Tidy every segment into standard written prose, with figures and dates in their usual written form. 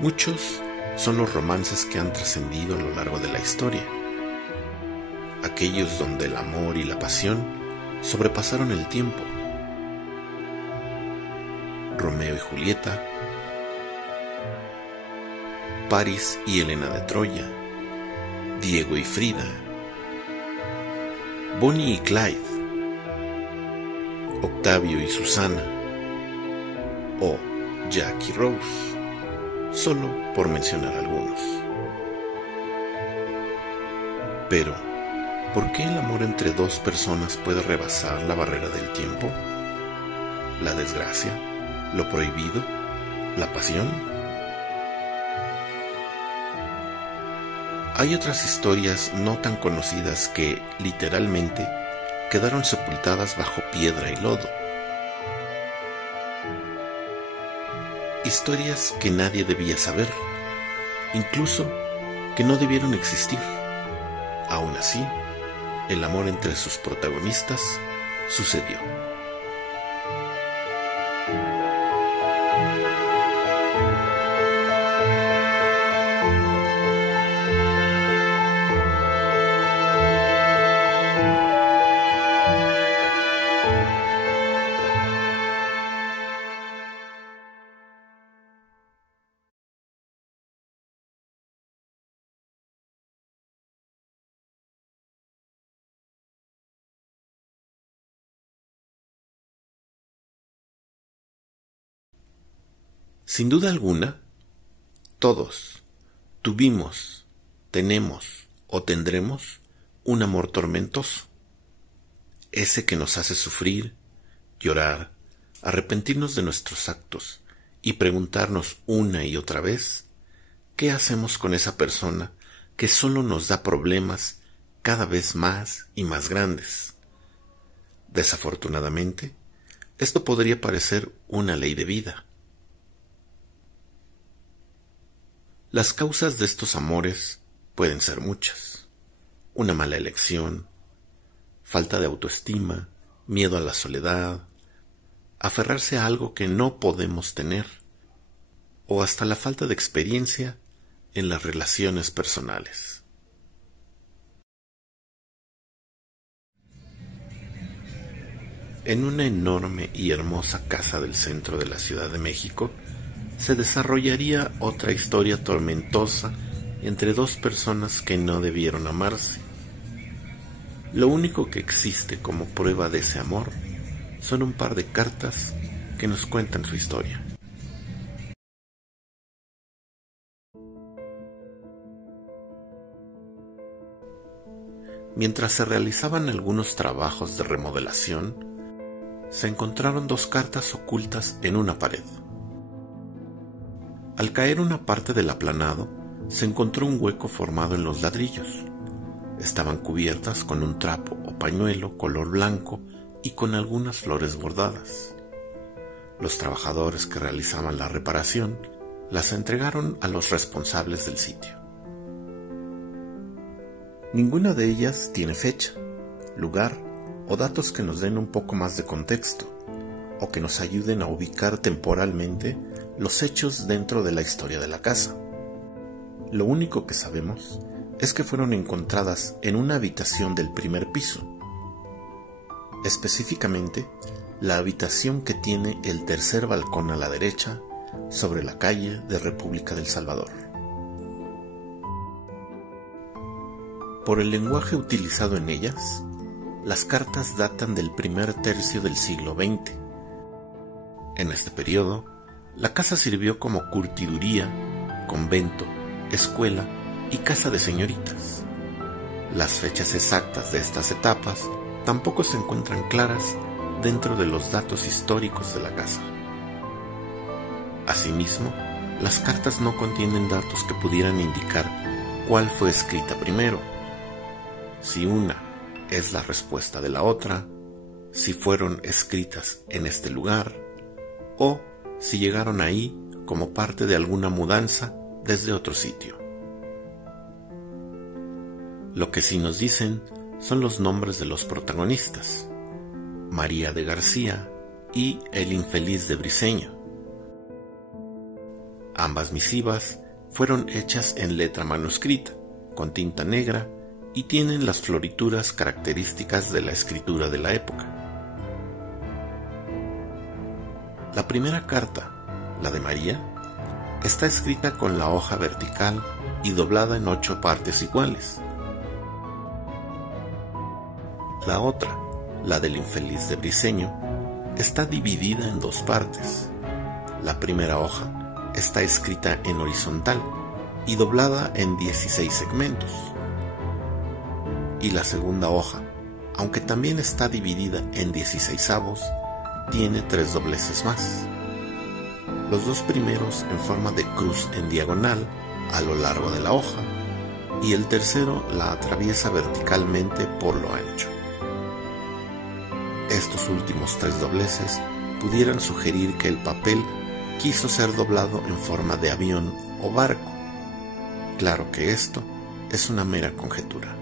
Muchos son los romances que han trascendido a lo largo de la historia, aquellos donde el amor y la pasión sobrepasaron el tiempo. Romeo y Julieta, París y Helena de Troya, Diego y Frida, Bonnie y Clyde, Octavio y Susana, o Jack y Rose, solo por mencionar algunos. Pero, ¿por qué el amor entre dos personas puede rebasar la barrera del tiempo? ¿La desgracia? ¿Lo prohibido? ¿La pasión? Hay otras historias no tan conocidas que, literalmente, quedaron sepultadas bajo piedra y lodo. Historias que nadie debía saber, incluso que no debieron existir. Aún así, el amor entre sus protagonistas sucedió. Sin duda alguna, todos tuvimos, tenemos o tendremos un amor tormentoso, ese que nos hace sufrir, llorar, arrepentirnos de nuestros actos y preguntarnos una y otra vez ¿qué hacemos con esa persona que solo nos da problemas cada vez más y más grandes? Desafortunadamente, esto podría parecer una ley de vida. Las causas de estos amores pueden ser muchas. Una mala elección, falta de autoestima, miedo a la soledad, aferrarse a algo que no podemos tener, o hasta la falta de experiencia en las relaciones personales. En una enorme y hermosa casa del centro de la Ciudad de México, se desarrollaría otra historia tormentosa entre dos personas que no debieron amarse. Lo único que existe como prueba de ese amor son un par de cartas que nos cuentan su historia. Mientras se realizaban algunos trabajos de remodelación, se encontraron dos cartas ocultas en una pared. Al caer una parte del aplanado, se encontró un hueco formado en los ladrillos. Estaban cubiertas con un trapo o pañuelo color blanco y con algunas flores bordadas. Los trabajadores que realizaban la reparación las entregaron a los responsables del sitio. Ninguna de ellas tiene fecha, lugar o datos que nos den un poco más de contexto o que nos ayuden a ubicar temporalmente los hechos dentro de la historia de la casa. Lo único que sabemos es que fueron encontradas en una habitación del primer piso, específicamente la habitación que tiene el tercer balcón a la derecha sobre la calle de República del Salvador. Por el lenguaje utilizado en ellas, las cartas datan del primer tercio del siglo XX. En este periodo, la casa sirvió como curtiduría, convento, escuela y casa de señoritas. Las fechas exactas de estas etapas tampoco se encuentran claras dentro de los datos históricos de la casa. Asimismo, las cartas no contienen datos que pudieran indicar cuál fue escrita primero, si una es la respuesta de la otra, si fueron escritas en este lugar, o si llegaron ahí como parte de alguna mudanza desde otro sitio. Lo que sí nos dicen son los nombres de los protagonistas, María de García y el infeliz de Briceño. Ambas misivas fueron hechas en letra manuscrita, con tinta negra, y tienen las florituras características de la escritura de la época. La primera carta, la de María, está escrita con la hoja vertical y doblada en 8 partes iguales. La otra, la del infeliz de Briceño, está dividida en 2 partes. La primera hoja está escrita en horizontal y doblada en 16 segmentos. Y la segunda hoja, aunque también está dividida en 16avos, tiene 3 dobleces más. Los 2 primeros en forma de cruz en diagonal a lo largo de la hoja, y el tercero la atraviesa verticalmente por lo ancho. Estos últimos 3 dobleces pudieran sugerir que el papel quiso ser doblado en forma de avión o barco. Claro que esto es una mera conjetura.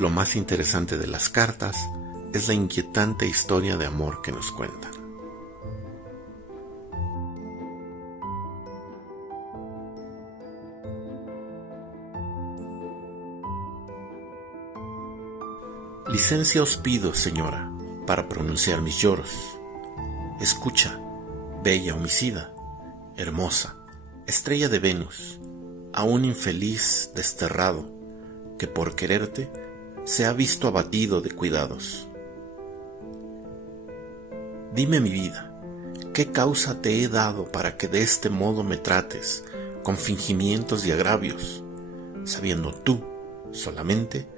Lo más interesante de las cartas es la inquietante historia de amor que nos cuentan. Licencia os pido, señora, para pronunciar mis lloros. Escucha, bella homicida, hermosa, estrella de Venus, aún infeliz, desterrado, que por quererte se ha visto abatido de cuidados. Dime, mi vida, ¿qué causa te he dado para que de este modo me trates, con fingimientos y agravios, sabiendo tú solamente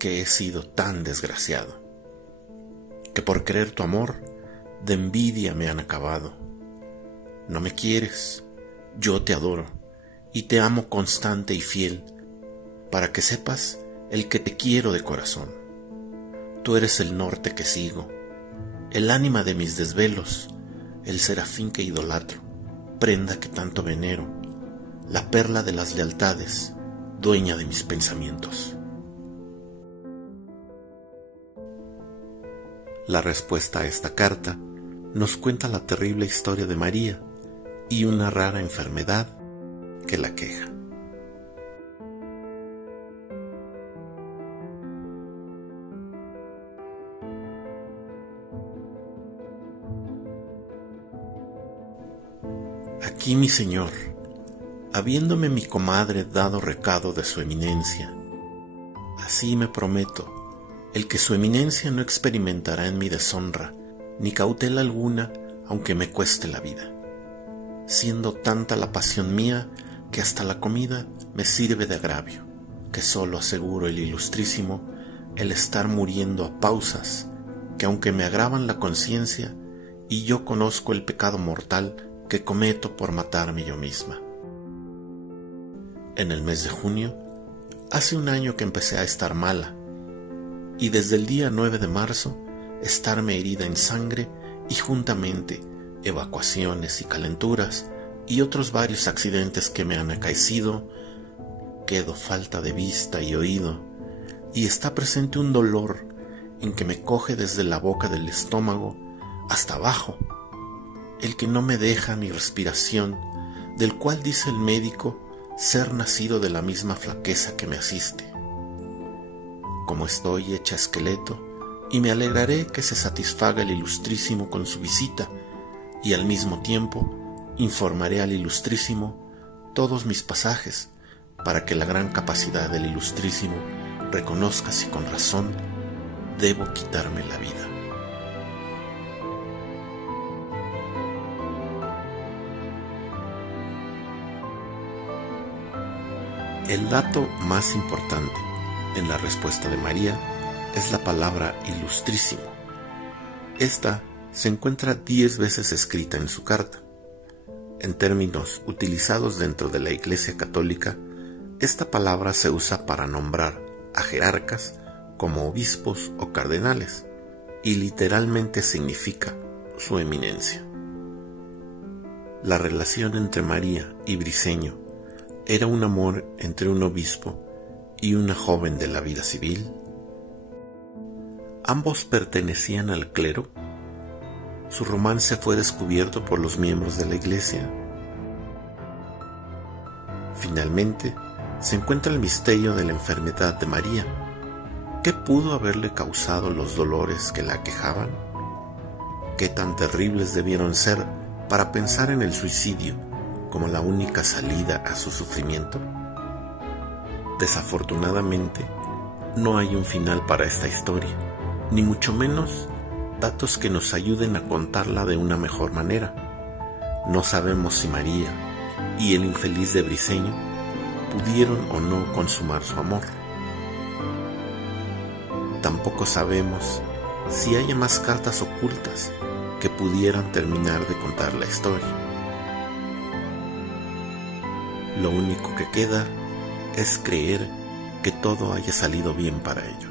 que he sido tan desgraciado, que por querer tu amor de envidia me han acabado? No me quieres, yo te adoro y te amo constante y fiel, para que sepas el que te quiero de corazón. Tú eres el norte que sigo, el ánima de mis desvelos, el serafín que idolatro, prenda que tanto venero, la perla de las lealtades, dueña de mis pensamientos. La respuesta a esta carta nos cuenta la terrible historia de María y una rara enfermedad que la queja. Aquí, mi señor, habiéndome mi comadre dado recado de su eminencia, así me prometo el que su eminencia no experimentará en mi deshonra ni cautela alguna, aunque me cueste la vida, siendo tanta la pasión mía que hasta la comida me sirve de agravio, que solo aseguro el ilustrísimo el estar muriendo a pausas, que aunque me agravan la conciencia, y yo conozco el pecado mortal que cometo por matarme yo misma. En el mes de junio, hace un año que empecé a estar mala, y desde el día 9 de marzo, estarme herida en sangre y juntamente evacuaciones y calenturas y otros varios accidentes que me han acaecido, quedo falta de vista y oído, y está presente un dolor en que me coge desde la boca del estómago hasta abajo, el que no me deja mi respiración, del cual dice el médico ser nacido de la misma flaqueza que me asiste. Como estoy hecha esqueleto, y me alegraré que se satisfaga el ilustrísimo con su visita, y al mismo tiempo informaré al ilustrísimo todos mis pasajes, para que la gran capacidad del ilustrísimo reconozca si con razón debo quitarme la vida. El dato más importante en la respuesta de María es la palabra ilustrísimo. Esta se encuentra 10 veces escrita en su carta. En términos utilizados dentro de la Iglesia Católica, esta palabra se usa para nombrar a jerarcas como obispos o cardenales, y literalmente significa su eminencia. La relación entre María y Briceño era un amor entre un obispo y una joven de la vida civil. ¿Ambos pertenecían al clero? su romance fue descubierto por los miembros de la iglesia. Finalmente, se encuentra el misterio de la enfermedad de María. ¿Qué pudo haberle causado los dolores que la aquejaban? ¿Qué tan terribles debieron ser para pensar en el suicidio como la única salida a su sufrimiento? Desafortunadamente, no hay un final para esta historia, ni mucho menos datos que nos ayuden a contarla de una mejor manera. No sabemos si María y el infeliz de Briceño pudieron o no consumar su amor. Tampoco sabemos si haya más cartas ocultas que pudieran terminar de contar la historia. Lo único que queda es creer que todo haya salido bien para ellos.